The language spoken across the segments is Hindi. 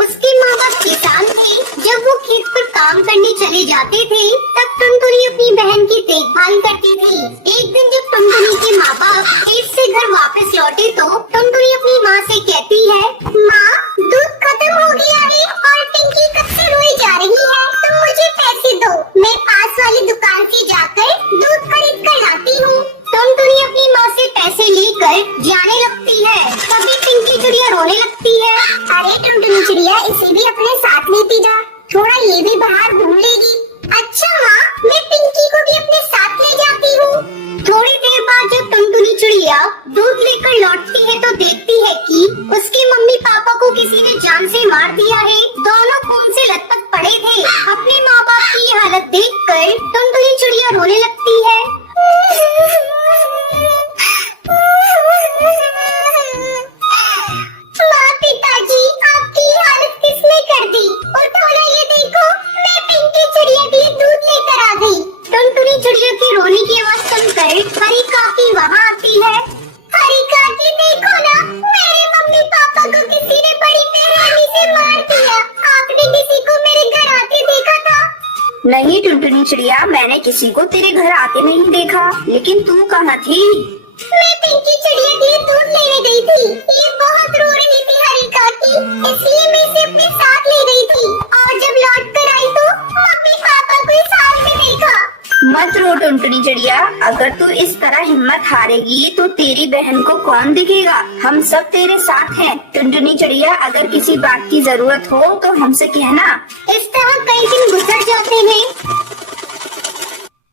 उसके माँ बाप किसान थे। जब वो खेत पर काम करने चले जाते थे तब टुनटुनी अपनी बहन की देखभाल करती थी। एक दिन जब टुनटुनी के माँ बाप खेत से घर वापस लौटे तो टुनटुनी अपनी माँ से कहती है, माँ दूध खत्म हो गया है और पिंकी कब से रोई जा रही है, तुम मुझे पैसे दो, मैं पास वाली दुकान से जाकर दूध खरीद कर लाती हूँ। टुनटुनी अपनी माँ से पैसे लेकर जाने लगती है। तभी पिंकी चिड़िया रोने लगती है। अरे टुनटुनी चिड़िया, इसे भी अपने साथ लेती जा, थोड़ा ये भी बाहर घूम लेगी। अच्छा माँ, मैं पिंकी को भी अपने साथ ले जाती हूँ। थोड़ी देर बाद जब टुनटुनी चिड़िया दूध लेकर लौटती है तो देखती है कि उसके मम्मी पापा को किसी ने जान से मार दिया है। दोनों खून से लथपथ पड़े थे। अपने माँ बाप की हालत देखकर टुनटुनी चिड़िया रोने लगती है। माँ पिताजी, आपकी हालत किसने कर दी? उठो ना, ये देखो, मैं पिंकी चिड़िया के लिए दूध लेकर आ गई। टुनटुनी चिड़िया की रोने की आवाज सुनकर हरी काकी वहाँ आती है। हरी काकी देखो ना, मेरे मम्मी पापा को किसी ने बड़ी बेरहमी से मार दिया। आपने किसी को मेरे घर आते देखा था? नहीं टुनटुनी चिड़िया, मैंने किसी को तेरे घर आते नहीं देखा, लेकिन तू कहाँ थी? मैं पिंकी चिड़िया के लिए दूध लेने गई थी। ये बहुत रो रही थी हरी काकी, इसलिए मैं इसे अपने साथ ले गई थी। और जब लौट कर आई तो मम्मी पापा को इस हाल में देखा। मत रो टुनटुनी चिड़िया, अगर तू इस तरह हिम्मत हारेगी तो तेरी बहन को कौन दिखेगा? हम सब तेरे साथ हैं। टुनटुनी चिड़िया, अगर किसी बात की जरूरत हो तो हमसे कहना। इस तरह कई दिन गुजर जाते हैं।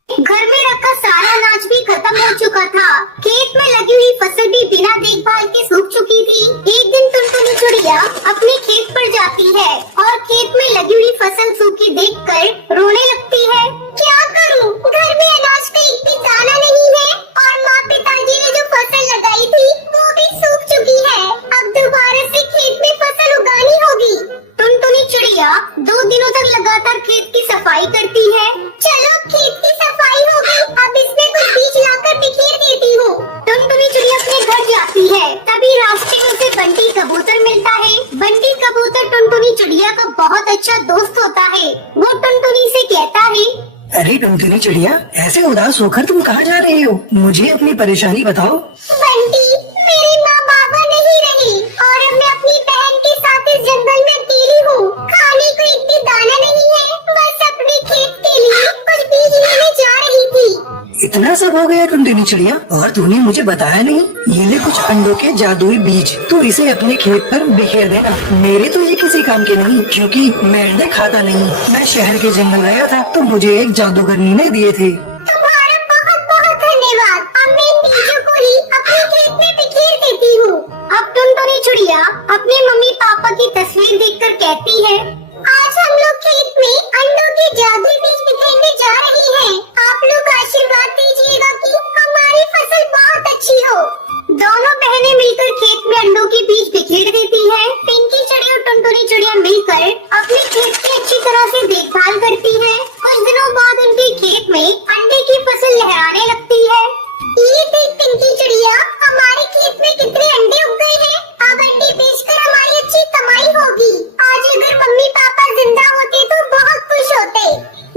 घर में रखा सारा अनाज भी खत्म हो चुका था। खेत में लगी हुई फसल भी बिना देखभाल के सूख चुकी थी। एक दिन टुनटुनी चिड़िया अपने खेत पर जाती है और खेत में लगी हुई फसल सूखी देखकर रोने लगती है। क्या करूं? घर में अनाज का एक भी दाना नहीं है और माँ पिताजी ने जो फसल लगाई थी वो भी सूख चुकी है। अब दोबारा से खेत में फसल उगानी होगी। टुनटुनी चिड़िया 2 दिनों तक लगातार खेत की सफाई करती है। चलो, खेत की सफाई हो गई, अब इसमें कुछ बीज लाकर बिखेर देती हूँ। टुनटुनी चिड़िया अपने घर जाती है। तभी रास्ते में उसे बंटी कबूतर मिलता है। बंटी कबूतर टुनटुनी चिड़िया का बहुत अच्छा दोस्त होता है। वो टुनटुनी से कहता है, अरे टुनटुनी चिड़िया, ऐसे उदास होकर तुम कहाँ जा रही हो? मुझे अपनी परेशानी बताओ। बंटी, मेरी माँ बाबा नहीं रही और अब मैं अपनी बहन के साथ इस जंगल में अकेली हूँ। खाने को एक भी दाना नहीं है, बस अपने खेत के लिए कुछ बीज लेने जा रही थी। इतना सब हो गया टुनटुनी चिड़िया, और तूने मुझे बताया नहीं? ये ले कुछ अंडों के जादुई बीज, तू इसे अपने खेत पर बिखेर देना। मेरे तो ये किसी काम के नहीं, क्योंकि मैं अंडे खाता नहीं। मैं शहर के जंगल गया था तो मुझे एक जादूगरनी ने दिए थे। तुम्हारा बहुत बहुत धन्यवाद। अब मैं इन बीजों को ही अपने खेत में बिखेर देती हूँ। अब टुनटुनी चिड़िया अपने मम्मी पापा की तस्वीर देखकर कहती है, आज हम लोग खेत में अंडों के जादुई बीज बिखेरने जा रहे हैं। आप लोग आशीर्वाद दीजिएगा कि हमारी फसल बहुत अच्छी हो। दोनों बहनें मिलकर खेत में अंडों के बीज बिखेर देती हैं। पिंकी चिड़िया और टुनटुनी चिड़िया मिलकर अपने खेत की अच्छी तरह से देखभाल करती हैं। कुछ दिनों बाद उनके खेत में अंडे की फसल लहराने लगती है। ये देख पिंकी चिड़िया, हमारे खेत में कितने अंडे उग गए हैं। अब अंडे बेचकर हमारी अच्छी कमाई होगी। आज अगर मम्मी पापा जिंदा होते तो बहुत खुश होते।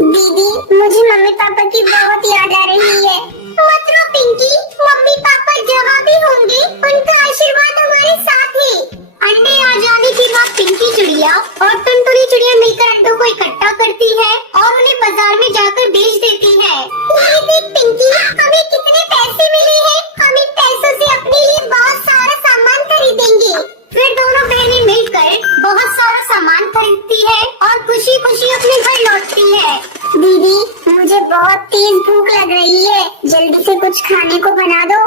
दीदी, मुझे मम्मी पापा की बहुत याद आ रही है। मत रो पिंकी, मम्मी पापा जहाँ भी होंगे उनका आशीर्वाद हमारे साथ है। अंडे आ जाने के बाद पिंकी चिड़िया और टुनटुनी चिड़िया मिलकर अंडों को इकट्ठा करती है और उन्हें बाजार में जाकर बेच देती है। ये देख पिंकी, हमें कितने पैसे मिले हैं। हम इन पैसों से अपने लिए बहुत सारा सामान खरीदेंगे। फिर दोनों बहनें मिलकर बहुत सारा सामान खरीदती है और खुशी खुशी अपने घर लौटती है। दीदी, मुझे बहुत तेज भूख लग रही है, जल्दी से कुछ खाने को बना दो।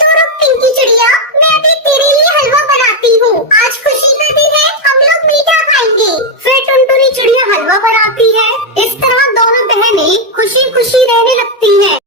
तो रुक पिंकी चिड़िया, मैं अभी तेरे लिए हलवा बनाती हूँ। आज खुशी का दिन है, हम लोग मीठा खाएंगे। फिर टुनटुनी चिड़िया हलवा बनाती है। इस तरह दोनों बहनें खुशी खुशी रहने लगती हैं।